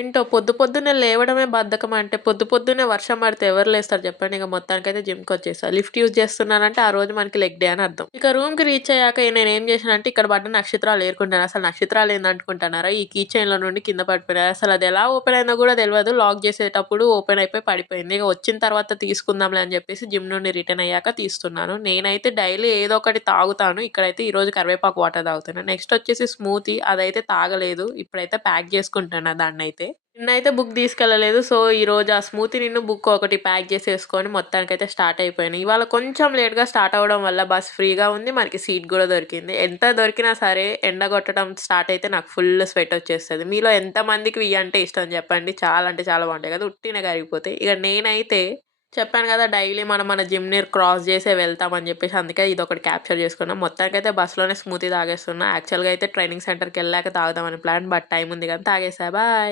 ఏంటో పొద్దున్నే లేవడమే బద్ధకం అంటే పొద్దున్నే వర్షం పడితే ఎవరు లేస్తారు చెప్పండి. ఇక మొత్తానికైతే జిమ్‌కొచ్చేసా. లిఫ్ట్ యూజ్ చేస్తున్నానంటే ఆ రోజు మనకి లెగ్ డే అని అర్థం. ఇక రూమ్‌కి రీచ్ అయ్యాక నేనేం చేశానంటే ఇక్కడ పడ్డ నక్షత్రాలు ఏరుకుంటాను. అసలు నక్షత్రాలు ఏందనుకుంటున్నారా? ఈ కీ చైన్‌లో నుండి కింద పడిపోయినాయి. అసలు అది ఎలా ఓపెన్ అయిందో కూడా తెలవదు. లాక్ చేసేటప్పుడు ఓపెన్ అయిపోయి పడిపోయింది. ఇక వచ్చిన తర్వాత తీసుకుందాంలే అని చెప్పేసి జిమ్ నుండి రిటర్న్ అయ్యాక తీస్తున్నాను. నేనైతే డైలీ ఏదో ఒకటి తాగుతాను. ఇక్కడైతే ఈరోజు కరివేపాకు వాటర్ తాగుతున్నా. నెక్స్ట్ వచ్చేసి స్మూతీ అదైతే తాగలేదు. ఇప్పుడైతే ప్యాక్ చేసుకుంటున్నా దాన్నైతే. నిన్నైతే బుక్ తీసుకెళ్ళలేదు. సో, ఈరోజు ఆ స్మూతీ బుక్ ఒకటి ప్యాక్ చేసేసుకొని మొత్తానికైతే స్టార్ట్ అయిపోయాను. ఇవాళ కొంచెం లేట్‌గా స్టార్ట్ అవ్వడం వల్ల బస్ ఫ్రీగా ఉంది. మనకి సీట్ గూడా దొరికింది. ఎంత దొరికినా సరే ఎండ కొట్టడం స్టార్ట్ అయితే నాకు ఫుల్ స్వెట్ వచ్చేస్తది. మీలో ఎంతమందికి ఇయి అంటే ఇష్టం చెప్పండి? చాలా అంటే చాలా బావుంటాయి కదా! ఉట్టినే కరిగిపోతాయి. ఇక నేనైతే చెప్పాను కదా! డైలీ మనం మన జిమ్‌ని క్రాస్ చేసే వెళ్తామని చెప్పేసి అందుకే ఇదొకటి క్యాప్చర్ చేసుకున్నా. మొత్తానికైతే బస్‌లోనే స్మూతీ తాగేస్తున్నా. యాక్చువల్‌గా అయితే ట్రైనింగ్ సెంటర్‌కెళ్ళాక తాగుదామని ప్లాన్. బట్ టైమ్ ఉంది కదా! తాగేసా. బాయ్.